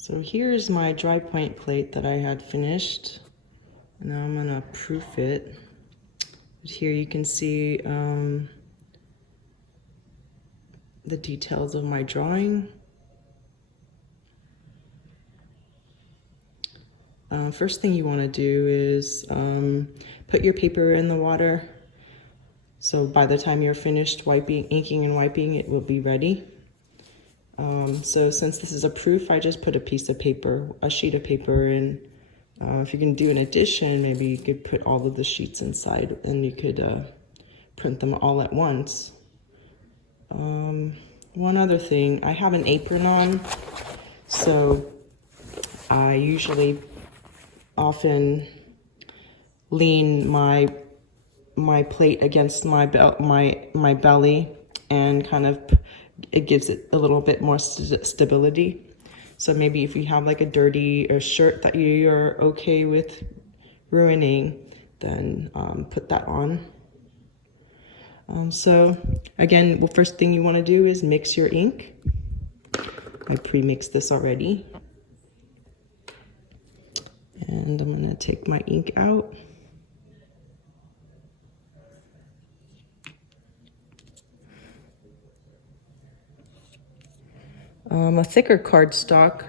So here's my dry point plate that I had finished. Now I'm gonna proof it. But here you can see the details of my drawing. First thing you want to do is put your paper in the water. So by the time you're finished inking and wiping, it will be ready. So since this is a proof, I just put a sheet of paper in. If you can do an addition, maybe you could put all of the sheets inside and you could print them all at once. One other thing, I have an apron on, so I often lean my plate against my belly, and kind of it gives it a little bit more stability. So maybe if you have like a dirty shirt that you're okay with ruining, then put that on. So again, the first thing you want to do is mix your ink. I pre-mixed this already. And I'm going to take my ink out. A thicker cardstock.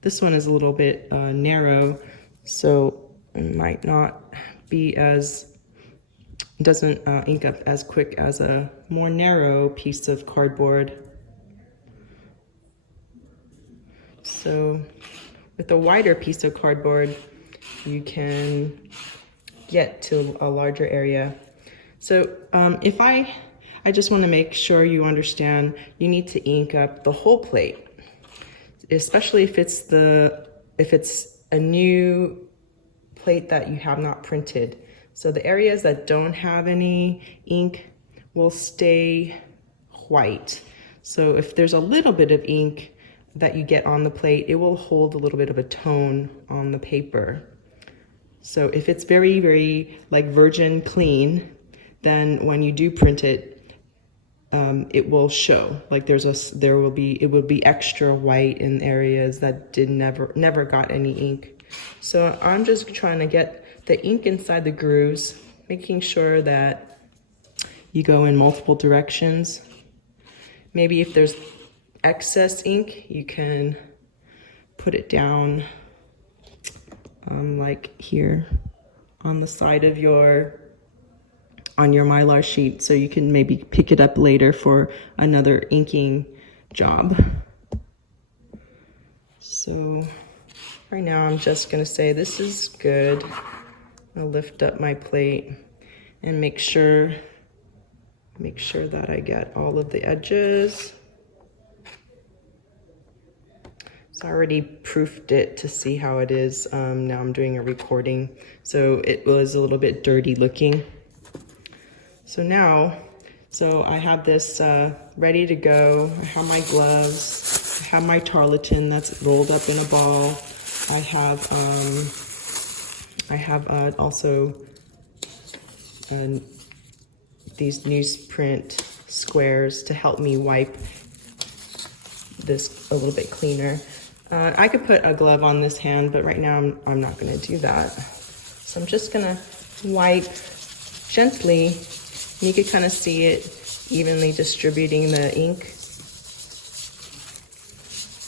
This one is a little bit narrow, so it might not be doesn't ink up as quick as a more narrow piece of cardboard. So with a wider piece of cardboard, you can get to a larger area. So if I just want to make sure you understand, you need to ink up the whole plate, especially if it's a new plate that you have not printed. So the areas that don't have any ink will stay white. So if there's a little bit of ink that you get on the plate, it will hold a little bit of a tone on the paper. So if it's very, very like virgin clean, then when you do print it, it will show. Like it will be extra white in areas that never got any ink. So I'm just trying to get the ink inside the grooves, making sure that you go in multiple directions. Maybe if there's excess ink, you can put it down like here on the side of on your Mylar sheet, so you can maybe pick it up later for another inking job. So right now I'm just gonna say this is good. I'll lift up my plate and make sure that I get all of the edges. So I already proofed it to see how it is. Now I'm doing a recording, so it was a little bit dirty looking. So now, I have this ready to go. I have my gloves. I have my tarlatan that's rolled up in a ball. I have also these newsprint squares to help me wipe this a little bit cleaner. I could put a glove on this hand, but right now I'm not going to do that. So I'm just going to wipe gently. You can kind of see it evenly distributing the ink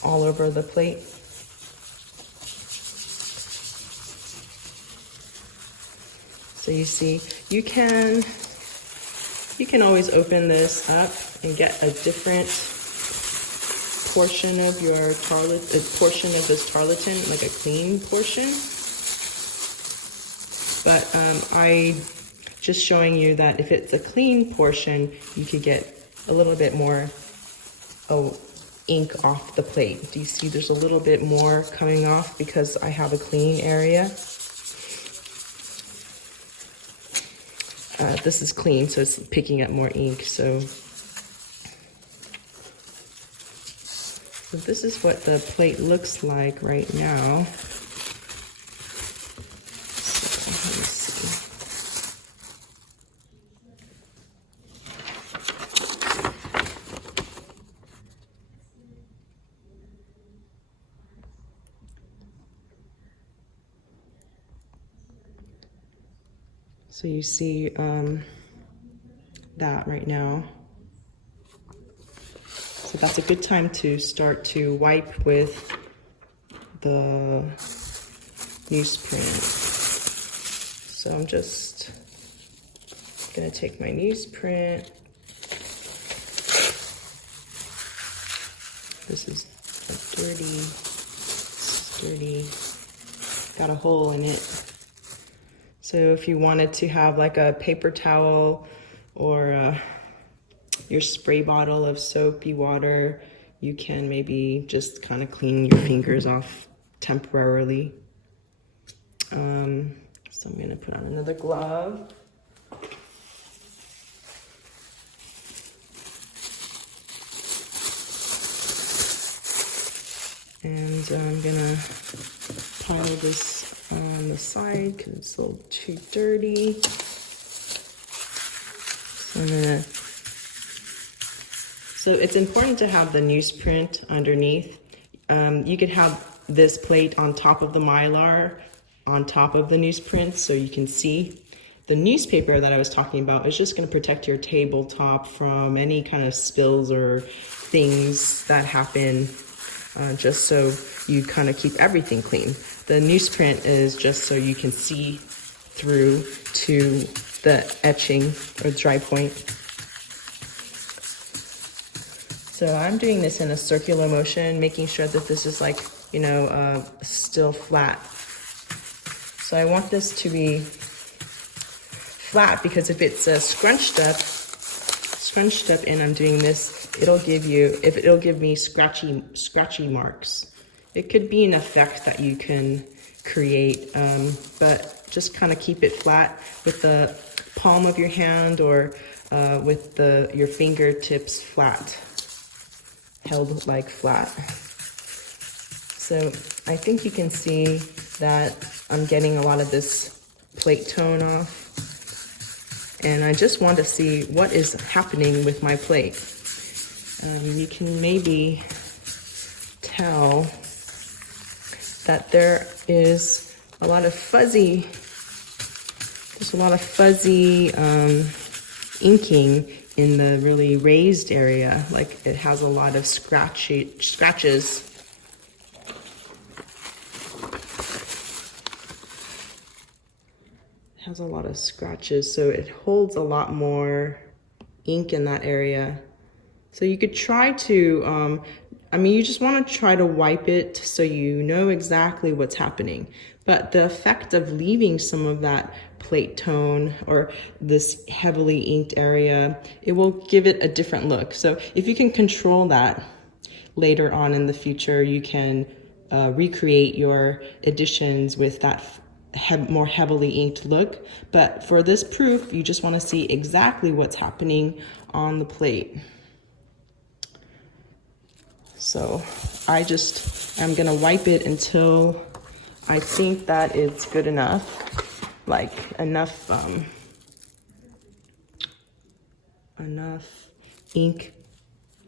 all over the plate. So you see, you can always open this up and get a different portion of your this tarlatan, like a clean portion. But I just showing you that if it's a clean portion, you could get a little bit more ink off the plate. Do you see there's a little bit more coming off because I have a clean area? This is clean, so it's picking up more ink. So this is what the plate looks like right now. So you see that right now. So that's a good time to start to wipe with the newsprint. So I'm just gonna take my newsprint. This is dirty, it's dirty, got a hole in it. So if you wanted to have like a paper towel or your spray bottle of soapy water, you can maybe just kind of clean your fingers off temporarily. So I'm gonna put on another glove. And I'm gonna pile this on the side because it's a little too dirty. So it's important to have the newsprint underneath. You could have this plate on top of the Mylar, on top of the newsprint, so you can see. The newspaper that I was talking about is just going to protect your tabletop from any kind of spills or things that happen, just so you kind of keep everything clean. The newsprint is just so you can see through to the etching or dry point. So I'm doing this in a circular motion, making sure that this is like, you know, still flat. So I want this to be flat because if it's scrunched up and I'm doing this, it'll give me scratchy marks. It could be an effect that you can create, but just kind of keep it flat with the palm of your hand or with your fingertips flat, held like flat. So I think you can see that I'm getting a lot of this plate tone off. And I just want to see what is happening with my plate. You can maybe tell that there is a lot of fuzzy, inking in the really raised area. Like it has a lot of scratches. Has a lot of scratches, so it holds a lot more ink in that area. So you could try to, you just want to try to wipe it so you know exactly what's happening. But the effect of leaving some of that plate tone or this heavily inked area, it will give it a different look. So if you can control that later on in the future, you can recreate your editions with that more heavily inked look. But for this proof, you just want to see exactly what's happening on the plate. So I'm gonna wipe it until I think that it's good enough, like enough ink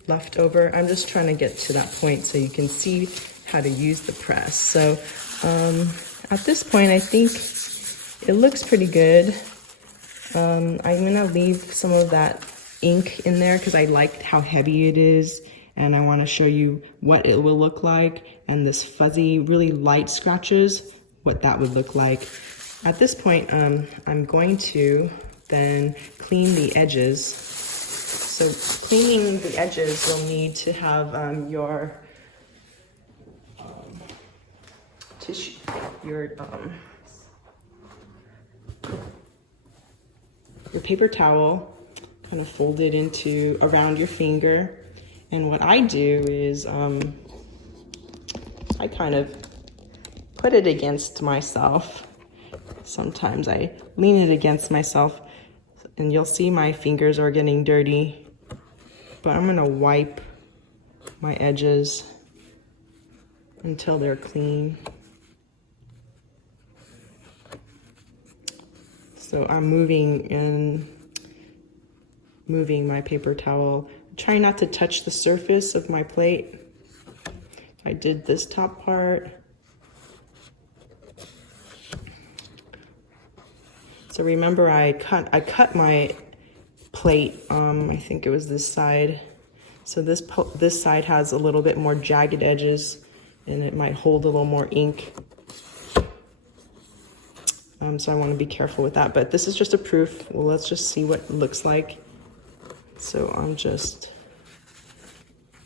left over. I'm just trying to get to that point so you can see how to use the press. So at this point, I think it looks pretty good. I'm gonna leave some of that ink in there because I liked how heavy it is, and I want to show you what it will look like, and this fuzzy, really light scratches, what that would look like. At this point, I'm going to then clean the edges. So cleaning the edges, you'll need to have your tissue, your paper towel, kind of fold it into around your finger. And what I do is I kind of put it against myself. Sometimes I lean it against myself, and you'll see my fingers are getting dirty, but I'm gonna wipe my edges until they're clean. So I'm moving my paper towel. Try not to touch the surface of my plate. I did this top part. So remember I cut my plate, I think it was this side. So this side has a little bit more jagged edges and it might hold a little more ink. So I want to be careful with that, but this is just a proof. Well, let's just see what it looks like. So I'm just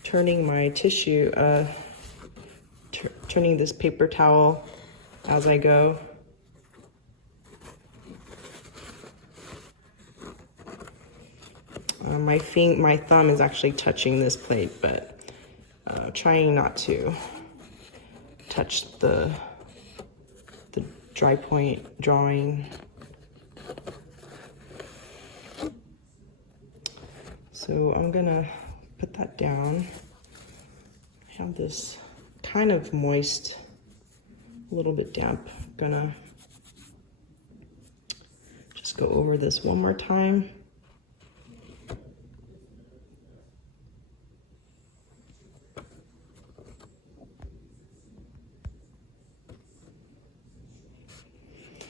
turning my tissue, turning this paper towel as I go. My thumb is actually touching this plate, but trying not to touch the dry point drawing. So I'm gonna put that down. I have this kind of moist, a little bit damp. I'm gonna just go over this one more time.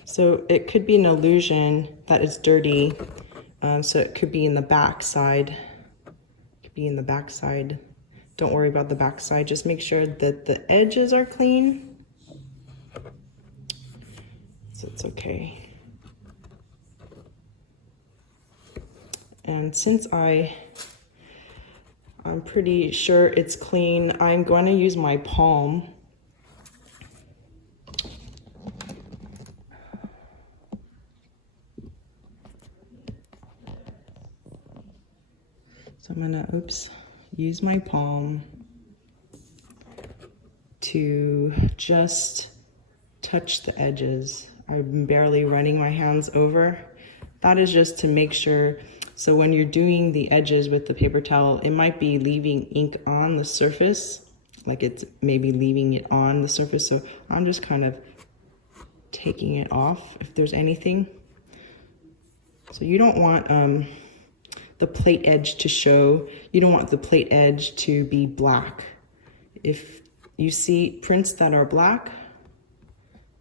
So it could be an illusion that it's dirty. So it could be in the back side. It could be in the back side. Don't worry about the back side. Just make sure that the edges are clean. So it's okay. And since I'm pretty sure it's clean, I'm going to use my palm. So I'm gonna, use my palm to just touch the edges. I'm barely running my hands over. That is just to make sure. So when you're doing the edges with the paper towel, it might be leaving ink on the surface, like it's maybe leaving it on the surface. So I'm just kind of taking it off if there's anything. So you don't want the plate edge to show. You don't want the plate edge to be black. If you see prints that are black,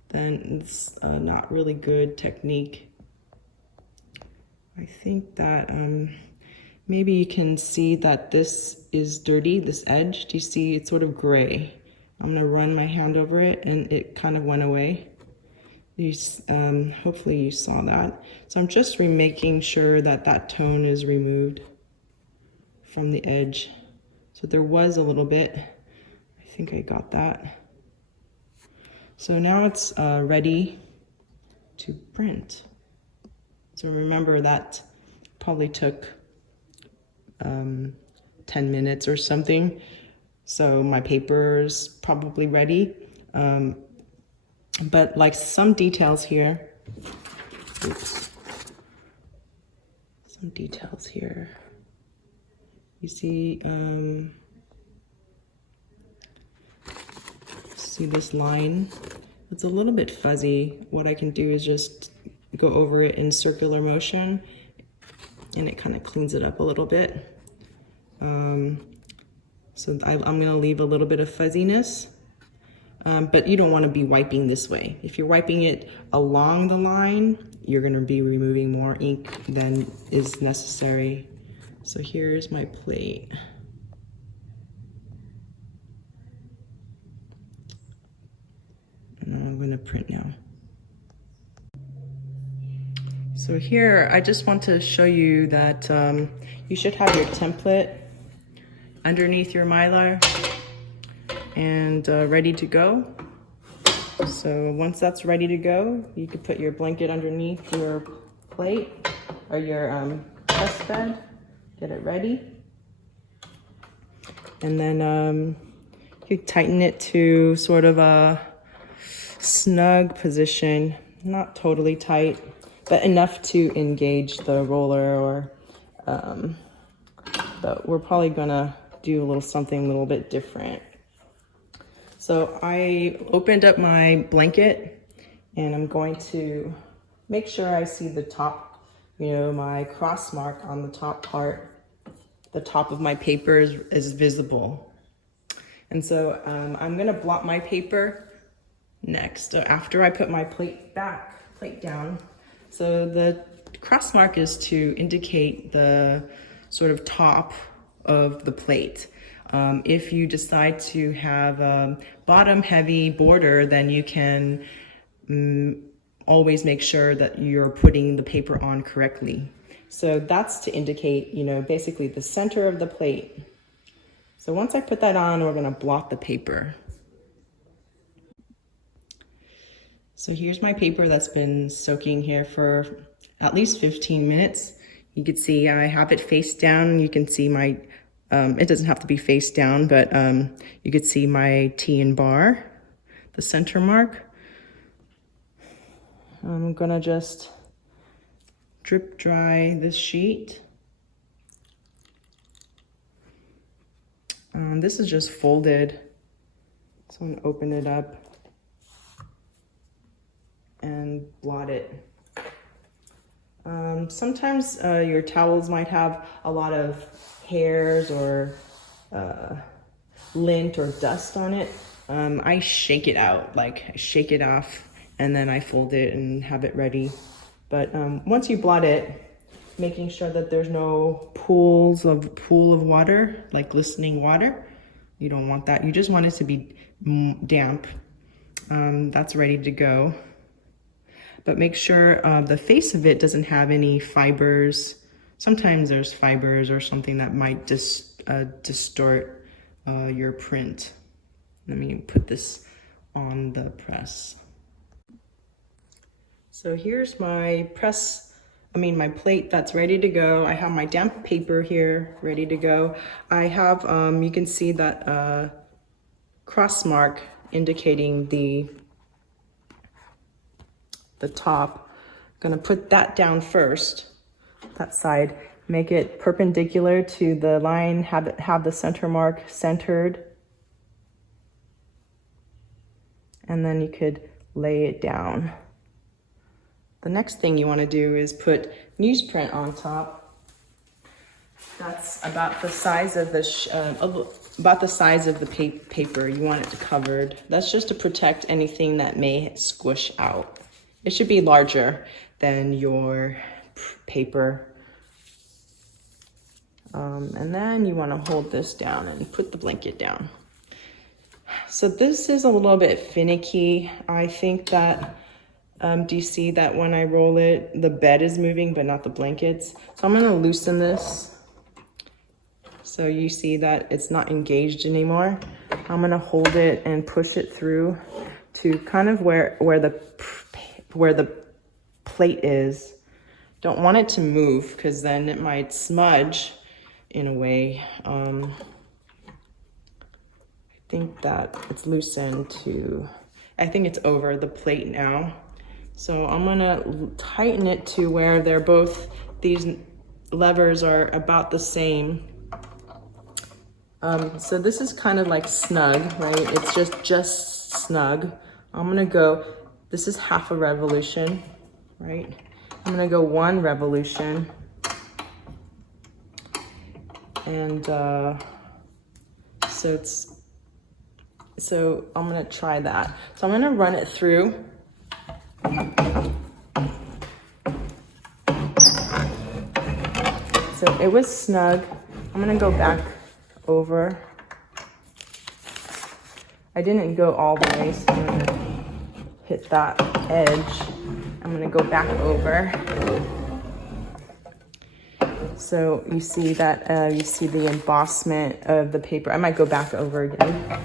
then it's not really good technique. I think that maybe you can see that this is dirty, this edge. Do you see it's sort of gray? I'm gonna run my hand over it and it kind of went away. Hopefully you saw that. So I'm just making sure that that tone is removed from the edge. So there was a little bit, I think I got that. So now it's ready to print. So remember that probably took 10 minutes or something. So my paper's probably ready. But like some details here, some details here. You see, see this line? It's a little bit fuzzy. What I can do is just go over it in circular motion and it kind of cleans it up a little bit. So I'm gonna leave a little bit of fuzziness. But you don't want to be wiping this way. If you're wiping it along the line, you're going to be removing more ink than is necessary. So here's my plate. And I'm going to print now. So here, I just want to show you that you should have your template underneath your Mylar and ready to go. So once that's ready to go, you could put your blanket underneath your plate or your test bed, get it ready. And then you tighten it to sort of a snug position, not totally tight, but enough to engage the roller or, but we're probably gonna do a little something a little bit different. So I opened up my blanket and I'm going to make sure I see the top, you know, my cross mark on the top part, the top of my paper is visible. And so I'm gonna blot my paper next. After I put my plate down, So the cross mark is to indicate the sort of top of the plate. If you decide to have a bottom heavy border, then you can always make sure that you're putting the paper on correctly. So that's to indicate, you know, basically the center of the plate. So once I put that on, we're gonna blot the paper. So here's my paper that's been soaking here for at least 15 minutes. You can see I have it face down. You can see my, it doesn't have to be face down, but you could see my T and bar, the center mark. I'm gonna just drip dry this sheet. This is just folded, so I'm gonna open it up and blot it. Sometimes your towels might have a lot of hairs or lint or dust on it. I shake it out, like I shake it off, and then I fold it and have it ready. But once you blot it, making sure that there's no pool of water, like glistening water. You don't want that. You just want it to be damp. That's ready to go. But make sure the face of it doesn't have any fibers. Sometimes there's fibers or something that might distort your print. Let me put this on the press. So here's my my plate that's ready to go. I have my damp paper here ready to go. I have, you can see that cross mark indicating the top. I'm gonna put that down first, that side, make it perpendicular to the line, have the center mark centered. And then you could lay it down. The next thing you want to do is put newsprint on top. That's about the size of the paper. You want it covered. That's just to protect anything that may squish out. It should be larger than your paper. And then you want to hold this down and put the blanket down. So this is a little bit finicky. I think that, do you see that when I roll it, the bed is moving, but not the blankets? So I'm gonna loosen this. So you see that it's not engaged anymore. I'm gonna hold it and push it through to kind of where the plate is. Don't want it to move because then it might smudge in a way. I think that it's loosened to, I think it's over the plate now. So I'm gonna tighten it to where they're both, these levers are about the same. So this is kind of like snug, right? It's just snug. I'm gonna go, this is half a revolution, right? I'm gonna go 1 revolution. And so I'm gonna try that. So I'm gonna run it through. So it was snug. I'm gonna go back over. I didn't go all the way, so I'm gonna hit that edge. I'm gonna go back over. So you see that, you see the embossment of the paper. I might go back over again.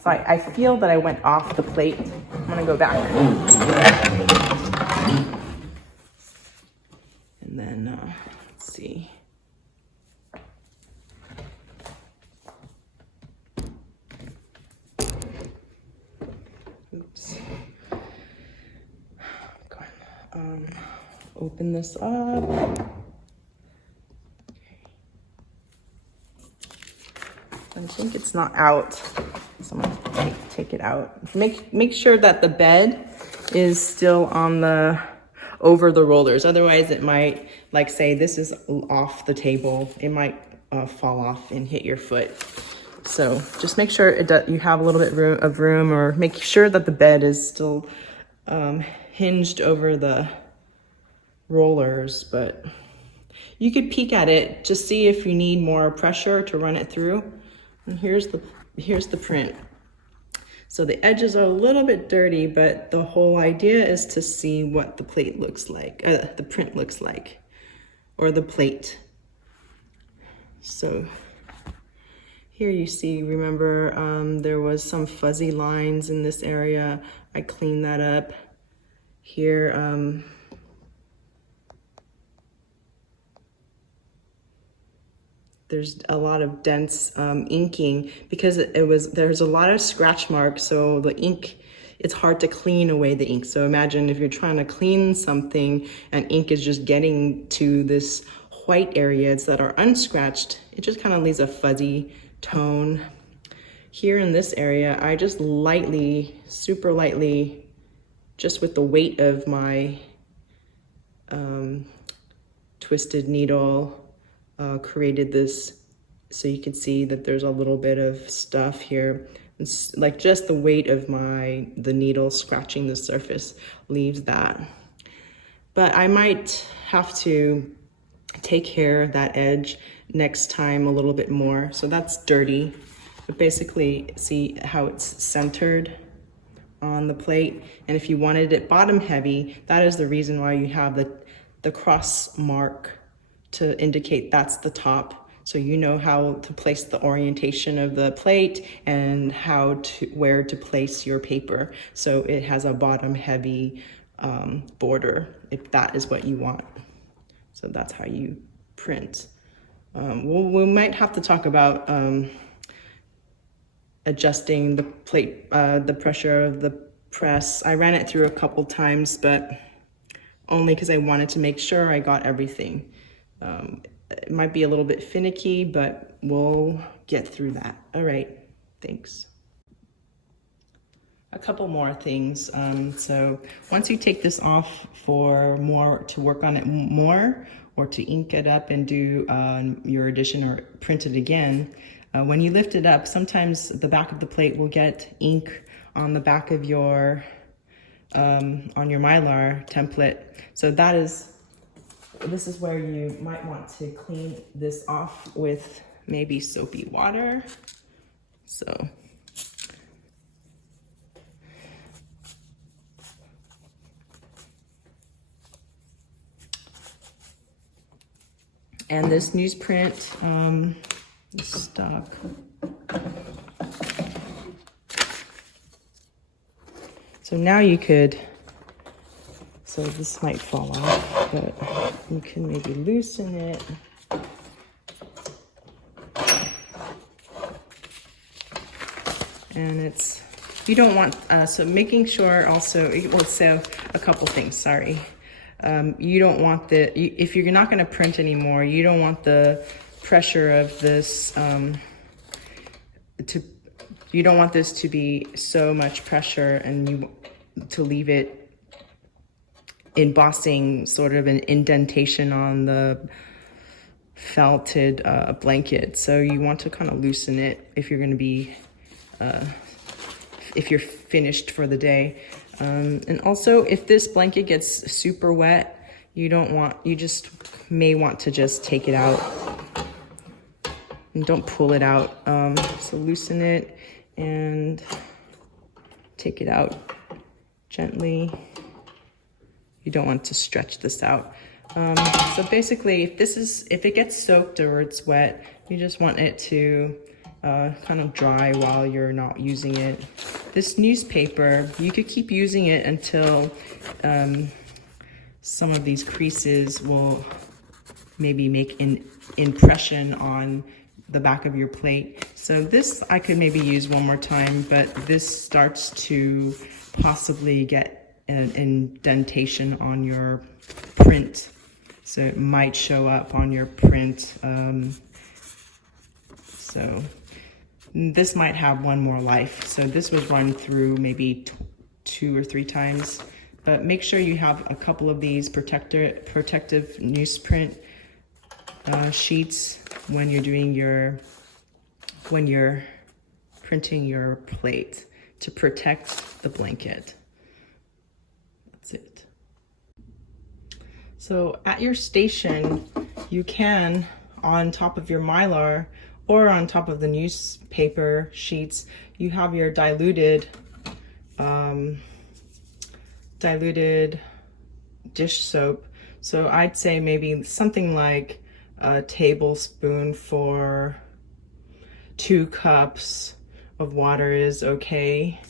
So I feel that I went off the plate. I'm gonna go back. And then, let's see. Oops. Open this up. I think it's not out, so I'm gonna take it out. Make sure that the bed is still on over the rollers. Otherwise it might, like say this is off the table, it might fall off and hit your foot. So just make sure you have a little bit of room, or make sure that the bed is still hinged over the rollers, but you could peek at it, just see if you need more pressure to run it through. And here's the print. So the edges are a little bit dirty, but the whole idea is to see what the plate looks like, the print looks like, or the plate. So here you see, remember there was some fuzzy lines in this area. I cleaned that up. Here, there's a lot of dense inking because there's a lot of scratch marks, so the ink, it's hard to clean away the ink. So imagine if you're trying to clean something and ink is just getting to this white areas that are unscratched, it just kind of leaves a fuzzy tone. Here in this area, I just lightly, super lightly, just with the weight of my twisted needle, created this, so you can see that there's a little bit of stuff here. It's like just the weight of the needle scratching the surface leaves that. But I might have to take care of that edge next time a little bit more. So that's dirty, but basically see how it's centered on the plate. And if you wanted it bottom heavy, that is the reason why you have the cross mark to indicate that's the top. So you know how to place the orientation of the plate and where to place your paper. So it has a bottom heavy border, if that is what you want. So that's how you print. We might have to talk about adjusting the plate, the pressure of the press. I ran it through a couple times, but only because I wanted to make sure I got everything. It might be a little bit finicky, but we'll get through that. All right, thanks. A couple more things. So once you take this off to work on it more, or to ink it up and do your addition or print it again, when you lift it up, sometimes the back of the plate will get ink on the back of your, on your Mylar template. So this is where you might want to clean this off with maybe soapy water. So and this newsprint is stuck. So now you could, so this might fall off, but you can maybe loosen it. And you don't want, so making sure also, so a couple things, sorry. You don't want if you're not gonna print anymore, you don't want the pressure of this, you don't want this to be so much pressure and to leave it embossing sort of an indentation on the felted blanket. So you want to kind of loosen it if you're gonna be, if you're finished for the day. And also if this blanket gets super wet, you just may want to just take it out and don't pull it out. So loosen it and take it out gently. You don't want to stretch this out. So basically, if it gets soaked or it's wet, you just want it to kind of dry while you're not using it. This newspaper, you could keep using it until some of these creases will maybe make an impression on the back of your plate. So this I could maybe use one more time, but this starts to possibly get an indentation on your print. So it might show up on your print. So this might have one more life. So this was run through maybe 2 or 3 times, but make sure you have a couple of these protective newsprint sheets when you're printing your plate to protect the blanket. That's it. So at your station, you can, on top of your Mylar or on top of the newspaper sheets, you have your diluted dish soap. So I'd say maybe something like a tablespoon for 2 cups of water is okay.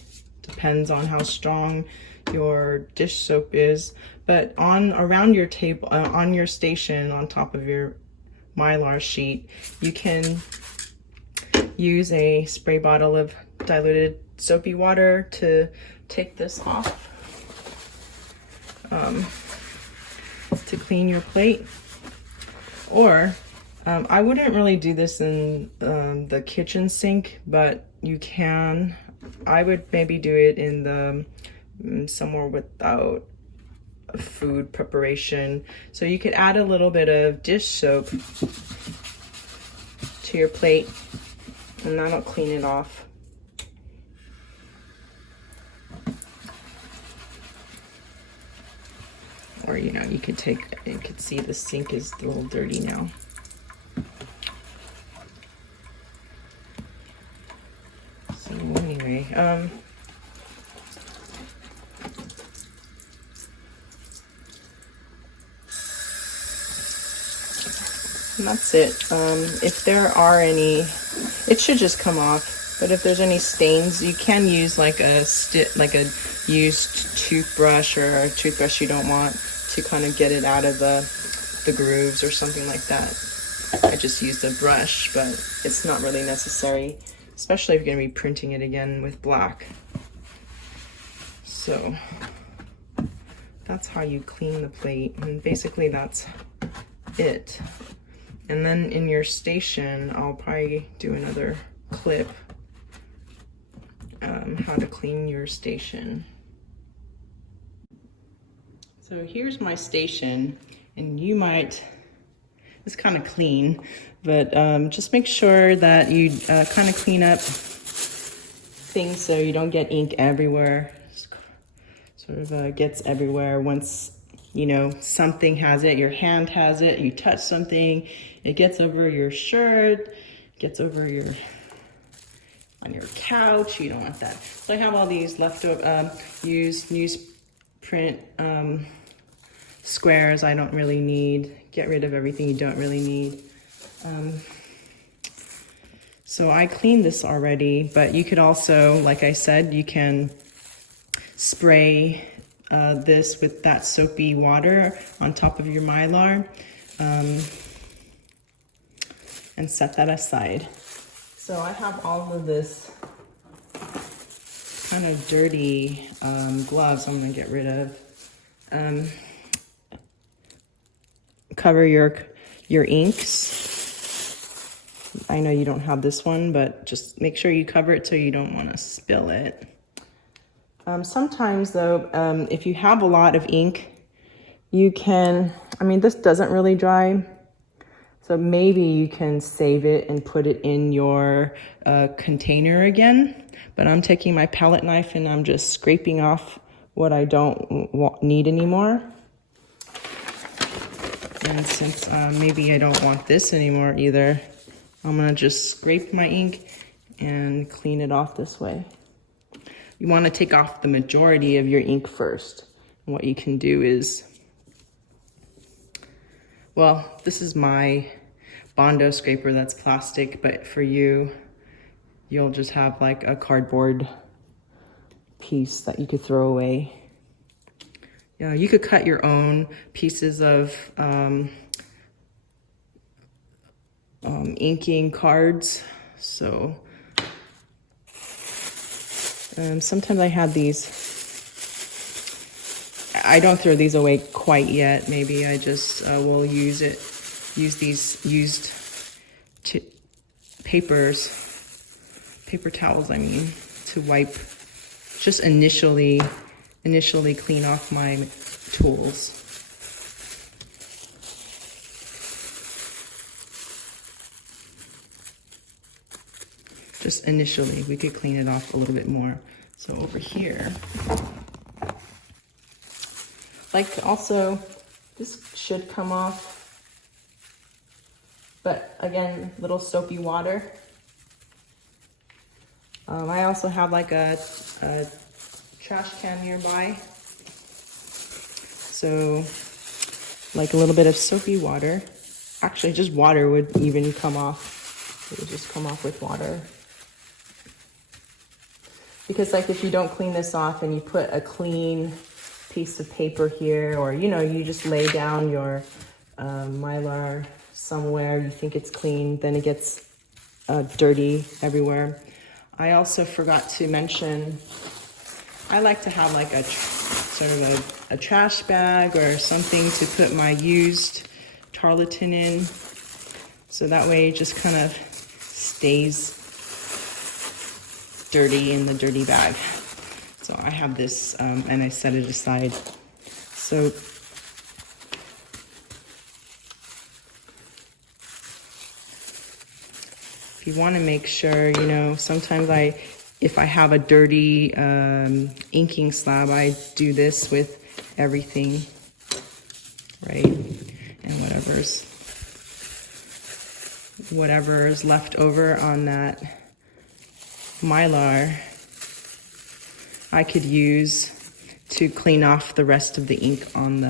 Depends on how strong your dish soap is. But around your table, on your station, on top of your Mylar sheet, you can use a spray bottle of diluted soapy water to take this off, to clean your plate. Or I wouldn't really do this in the kitchen sink, but you can. I would maybe do it in the somewhere without food preparation. So you could add a little bit of dish soap to your plate, and that'll clean it off. Or, you know, you could see the sink is a little dirty now. So anyway, and that's it. If there are any, it should just come off. But if there's any stains, you can use like a used toothbrush or a toothbrush you don't want to kind of get it out of the grooves or something like that. I just used a brush, but it's not really necessary, especially if you're gonna be printing it again with black. So that's how you clean the plate, and basically that's it. And then in your station, I'll probably do another clip, how to clean your station. So here's my station, and you might, it's kind of clean, but just make sure that you kind of clean up things so you don't get ink everywhere. Sort of gets everywhere once, you know, something has it, your hand has it, you touch something, it gets over your shirt, gets over on your couch. You don't want that. So I have all these leftover used newsprint squares I don't really need. Get rid of everything you don't really need. So I cleaned this already, but you could also, like I said, you can spray this with that soapy water on top of your Mylar, and set that aside. So I have all of this kind of dirty gloves I'm gonna get rid of. Cover your inks. I know you don't have this one, but just make sure you cover it so you don't want to spill it. Sometimes though, if you have a lot of ink, you can, I mean, this doesn't really dry, so maybe you can save it and put it in your container again. But I'm taking my palette knife and I'm just scraping off what I don't need anymore. And since maybe I don't want this anymore either, I'm gonna just scrape my ink and clean it off this way. You wanna take off the majority of your ink first. And what you can do is, well, this is my Bondo scraper that's plastic, but for you, you'll just have like a cardboard piece that you could throw away. Yeah, you could cut your own pieces of inking cards. So sometimes I have these. I don't throw these away quite yet. Maybe I just will use these used paper towels, I mean, to wipe, just initially clean off my tools. Just initially, we could clean it off a little bit more. So over here, like also, This should come off. But again, little soapy water. I also have like a trash can nearby. So like a little bit of soapy water. Actually, just water would even come off. It would just come off with water. Because like if you don't clean this off and you put a clean piece of paper here, or you know, you just lay down your Mylar somewhere, you think it's clean, then it gets dirty everywhere. I also forgot to mention, I like to have like a sort of a trash bag or something to put my used tarlatan in, so that way it just kind of stays dirty in the dirty bag. So I have this and I set it aside. So if you want to make sure, you know, sometimes if I have a dirty inking slab, I do this with everything, right? And whatever is left over on that Mylar, I could use to clean off the rest of the ink on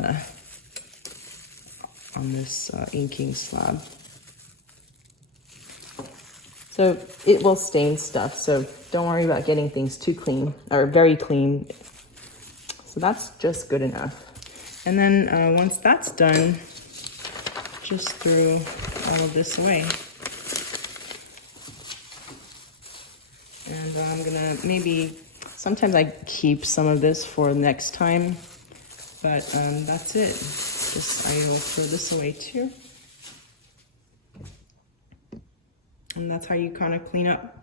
this inking slab. So it will stain stuff, so don't worry about getting things too clean, or very clean. So that's just good enough. And then once that's done, just throw all of this away. And I'm gonna sometimes I keep some of this for next time, but that's it. I will throw this away too. And that's how you kind of clean up